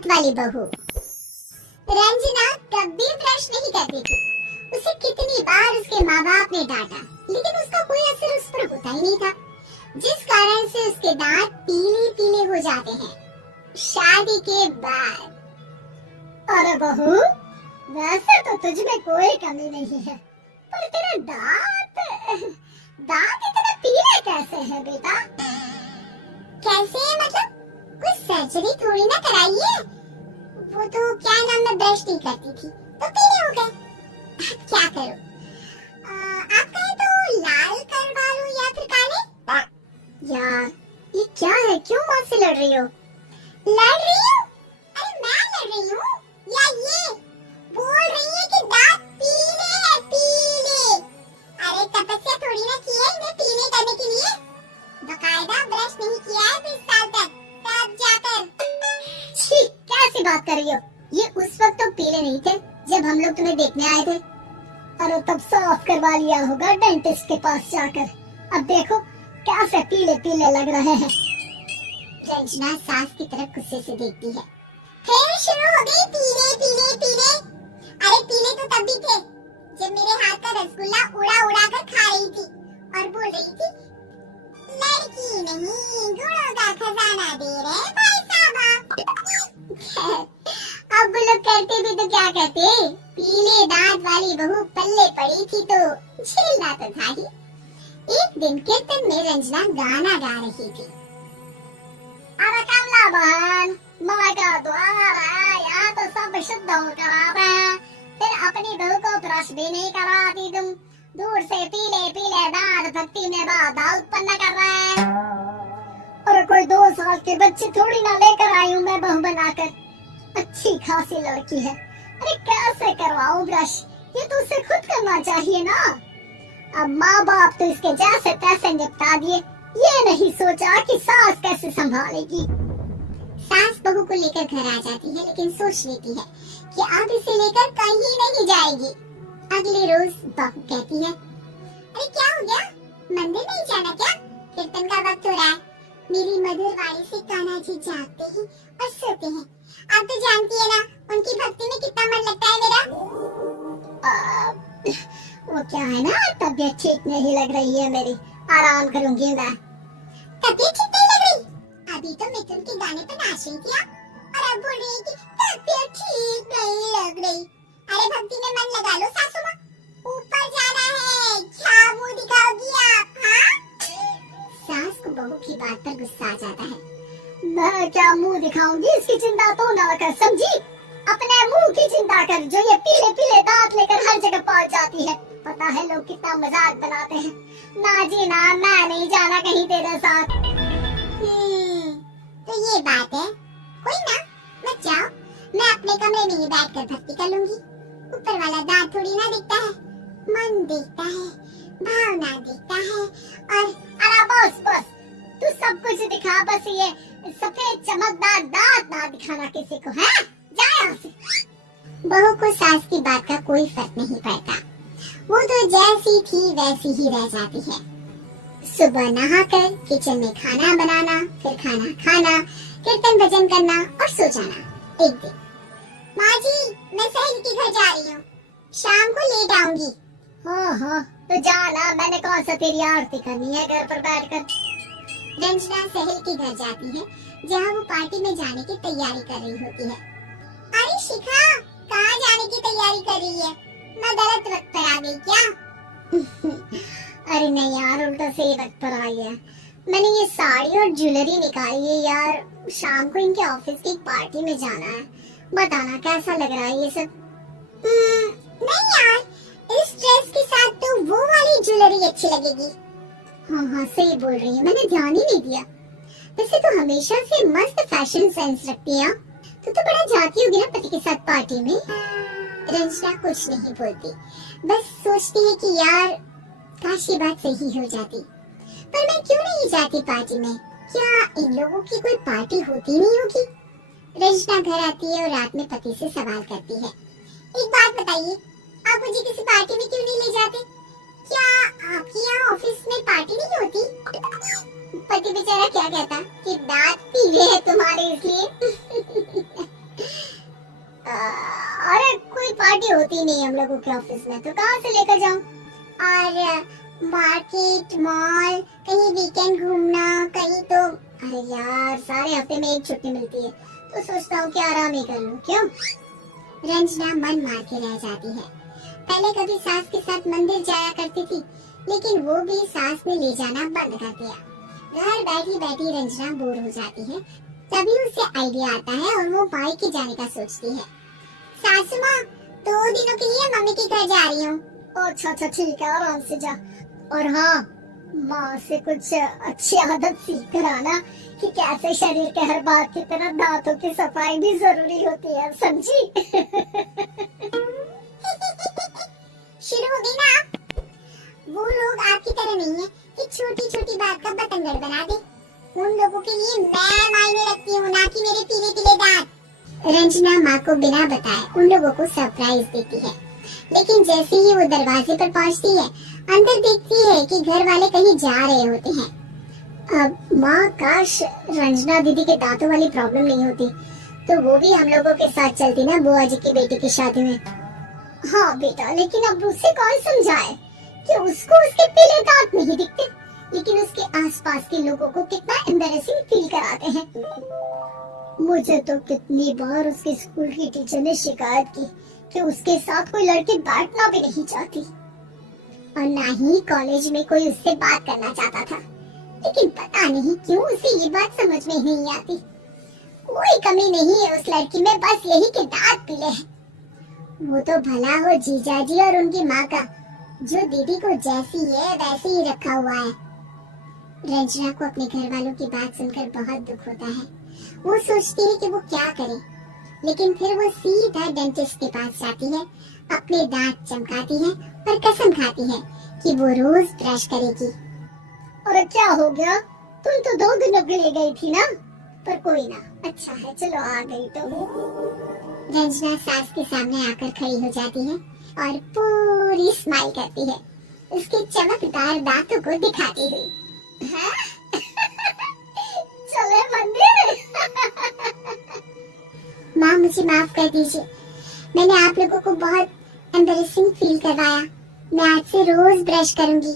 दांत वाली बहू। रंजना कभी ब्रश नहीं करती थी। उसे कितनी बार उसके माँ बाप ने डांटा, लेकिन उसका कोई असर उस पर होता ही नहीं था, जिस कारण से उसके दांत पीले पीले हो जाते हैं। शादी के बाद। अरे बहू, वैसे तो तुझ में कोई कमी नहीं है, पर तेरे दांत इतने पीले कैसे हैं बेटा? कैसे है मतलब? कोई सर्जरी थोड़ी ना कराई है। वो तो क्या नाम, मैं ब्रश नहीं करती थी तो पीले हो गए। क्या करूं? आप कहें तो लाल करवा लूं या फिर काले? यार ये क्या है, क्यों माँ से लड़ रही हो? लड़ रही हूँ? अरे मैं लड़ रही हूँ या ये बोल रही है कि दांत पीले हैं, पीले। अरे तपस्या थोड़ी ना की है इन्हें पीले करने के लिए। बकायदा ब्रश नहीं किया है 20 साल तक, तब जाकर। छी, कैसी बात कर रही हो? ये उस वक्त तो पीले नहीं थे जब हम लोग तुम्हें देखने आए थे। अरे तब साफ करवा लिया होगा डेंटिस्ट के पास जाकर। अब देखो कैसे पीले पीले लग रहे हैं। रंजना सास की तरफ गुस्से से देखती है। फिर शुरू हो गई पीले पीले पीले। अरे पीले तो तब भी थे जब मेरे हाथ का रसगुल्ला उड़ा उड़ा कर खा रही थी और बोल रही थी, लड़की नहीं गुणों का खजाना दे रहे भाई साहब। अब वो लोग करते भी तो क्या कहते, पीले दांत वाली बहू पल्ले पड़ी थी तो झेलना तो था ही। एक दिन कीर्तन में रंजना गाना गा रही थी। अरे कमला बहन, माँ का द्वार है, यहाँ तो सब शुद्ध हो कराता है, फिर अपनी बहू को ब्रश भी नहीं कराती तुम। दूर से पीले पीले दांत भक्ति में बाधा उत्पन्न कर रहे हैं। अरे कोई 2 साल के बच्चे थोड़ी ना लेकर आई हूँ मैं बहू बनाकर। अच्छी खासी लड़की है, अरे कैसे करवाऊं ब्रश? ये तो उसे खुद करना चाहिए ना। अब माँ बाप तो इसके जैसे तैसे निपटा दिए, ये नहीं सोचा कि सास कैसे संभालेगी। सास बहू को लेकर घर आ जाती है, लेकिन सोच लेती है कि अब इसे लेकर कहीं नहीं जाएगी। अगले रोज बहू कहती है, अरे क्या हो गया, मंदिर नहीं जाना क्या? कीर्तन का वक्त हो रहा है। मेरी मधुर वाणी से कान्हा जी जागते हैं और सोते हैं। आप तो जानती है ना उनकी भक्ति में कितना मन लगता है मेरा। वो क्या है ना, तबीयत ठीक नहीं लग रही है मेरी, आराम करूंगी मैं। तबीयत ठीक नहीं लग रही? अभी तो मिथुन के गाने पर नाच रही थी और अब बोल रही है कि तबीयत ठीक नहीं लग रही। अरे भक्ति में मन लगा लो सासू माँ, ऊपर जाना है, क्या मुंह दिखाओगी आप? हाँ? सास को बहू की बात पर गुस्सा आ जाता है। मैं क्या मुंह दिखाऊंगी, इसकी चिंता तो ना कर, समझी? अपने मुंह की चिंता कर, जो ये पीले पीले दांत लेकर हर जगह पहुंच जाती है। पता है लोग कितना मजाक बनाते हैं। ना जी ना, मैं नहीं जाना कहीं तेरे साथ। तो ये बात है, कोई ना, मत जाओ, मैं अपने कमरे में ही बैठकर भक्ति कर लूंगी। ऊपर वाला दांत थोड़ी ना दिखता है, मन देखता है, भावना देखता है। और अरे बस बस, तू सब कुछ दिखा, बस ये सफेद चमकदार दांत ना दिखाना किसी को, है? जा यहाँ से। बहू को सास की बात का कोई फर्क नहीं पड़ता, वो तो जैसी थी वैसी ही रह जाती है। सुबह नहाकर किचन में खाना बनाना, फिर खाना खाना, कीर्तन भजन करना और सो जाना। एक दिन, माँ जी मैं सहेली के घर जा रही हूँ, शाम को लेट आऊंगी। हाँ तो जाना, मैंने कौन सा तेरी आरती करनी है घर पर बैठकर। रंजना सहेली के घर जाती है जहाँ वो पार्टी में जाने की तैयारी कर रही होती है। अरे शिखा, कहाँ जाने की तैयारी कर रही है? मैं गलत वक्त पर आ गई क्या? अरे नहीं यार, उल्टा सही वक्त पर आई है। मैंने ये साड़ी और ज्वेलरी निकाली है यार, शाम को इनके ऑफिस की पार्टी में जाना है। बताना कैसा लग रहा है ये सब? नहीं यार, इस ड्रेस के साथ तो वो वाली ज्वेलरी अच्छी लगेगी। हाँ सही बोल रही है, मैंने ध्यान ही नहीं दिया। वैसे तो हमेशा से मस्त फैशन सेंस रखती है, तो बड़ा जाती होगी ना पति के साथ पार्टी में। रंजना कुछ नहीं बोलती, बस सोचती है कि यार काश ये बात सही हो जाती। पर मैं क्यों नहीं जाती पार्टी में? क्या इन लोगों की कोई पार्टी होती नहीं होगी? रंजना घर आती है और रात में पति से सवाल करती है, एक बात बताइए, आप मुझे किसी पार्टी में क्यों नहीं ले जाते? क्या आपके यहाँ ऑफिस में पार्टी नहीं होती? पति बेचारा क्या कहता कि दांत पीले हैं तुम्हारे इसलिए। अरे कोई पार्टी होती नहीं हम लोगों के ऑफिस में, तो कहाँ से लेकर जाऊं? और मार्केट, मॉल, कहीं वीकेंड घूमना, कहीं तो अरे यार सारे हफ्ते में एक छुट्टी मिलती है, तो सोचता हूँ कि आराम ही कर लूं। क्यों? रंजना मन मार के रह जाती है। पहले कभी सास के साथ मंदिर जाया करती थी, लेकिन वो भी सास ने ले जाना बंद कर दिया। घर बैठी बैठी रंजना बोर हो जाती है। तभी उसे आइडिया आता है और वो मायके जाने का सोचती है। सासू माँ, 2 दिनों के लिए मम्मी के घर जा रही हूँ। अच्छा अच्छा ठीक है, आराम से जा। और हाँ, माँ से कुछ अच्छी आदत सीख कर आना कि कैसे शरीर के हर बात की तरह दांतों की सफाई भी जरूरी होती है, समझी? शुरू हो गई ना? वो लोग आपकी तरह नहीं है कि छोटी छोटी बात का बतंगड़ बना दे। उन लोगों के लिए मैं मायने रखती हूँ, ना कि मेरे पीले पीले दांत। रंजना माँ को बिना बताए उन लोगों को सरप्राइज देती है, लेकिन जैसे ही वो दरवाजे पर पहुँचती है, अंदर देखती है कि घर वाले कहीं जा रहे होते हैं। अब माँ, काश रंजना दीदी के दांतों वाली प्रॉब्लम नहीं होती, तो वो भी हम लोगों के साथ चलती ना बुआ जी की बेटी की शादी में। हाँ बेटा, लेकिन अब उसे कौन समझाए कि उसको उसके पीले दांत नहीं दिखते, लेकिन उसके आसपास के लोगों को कितना एम्बैरेसिंग फील कराते हैं। मुझे तो कितनी बार उसके स्कूल की टीचर ने शिकायत की कि उसके साथ कोई लड़की बैठना भी नहीं चाहती, और ना ही कॉलेज में कोई उससे बात करना चाहता था। लेकिन पता नहीं क्यों उसे ये बात समझ में नहीं आती। कोई कमी नहीं है उस लड़की में, बस यही कि दांत पीले हैं। वो तो भला हो जीजा जी और उनकी माँ का, जो दीदी को जैसी है वैसे ही रखा हुआ है। रंजना को अपने घर वालों की बात सुनकर बहुत दुख होता है। वो सोचती है कि वो क्या करे, लेकिन फिर वो सीधा डेंटिस्ट के पास जाती है, अपने दांत चमकाती है और कसम खाती है कि वो रोज ब्रश करेगी। अरे क्या हो गया? तुम तो 2 दिनों के लिए गई थी ना? पर कोई ना, अच्छा है, चलो आ गई तो। रंजना सास के सामने आकर खड़ी हो जाती है और पूरी स्माइल करती है, उसके चमकदार दांतों को दिखाती हुई। चले मंदिर। माँ, मुझे माफ कर दीजिए, मैंने आप लोगों को बहुत एम्बैरेसिंग फील करवाया। मैं आज से रोज ब्रश करूंगी।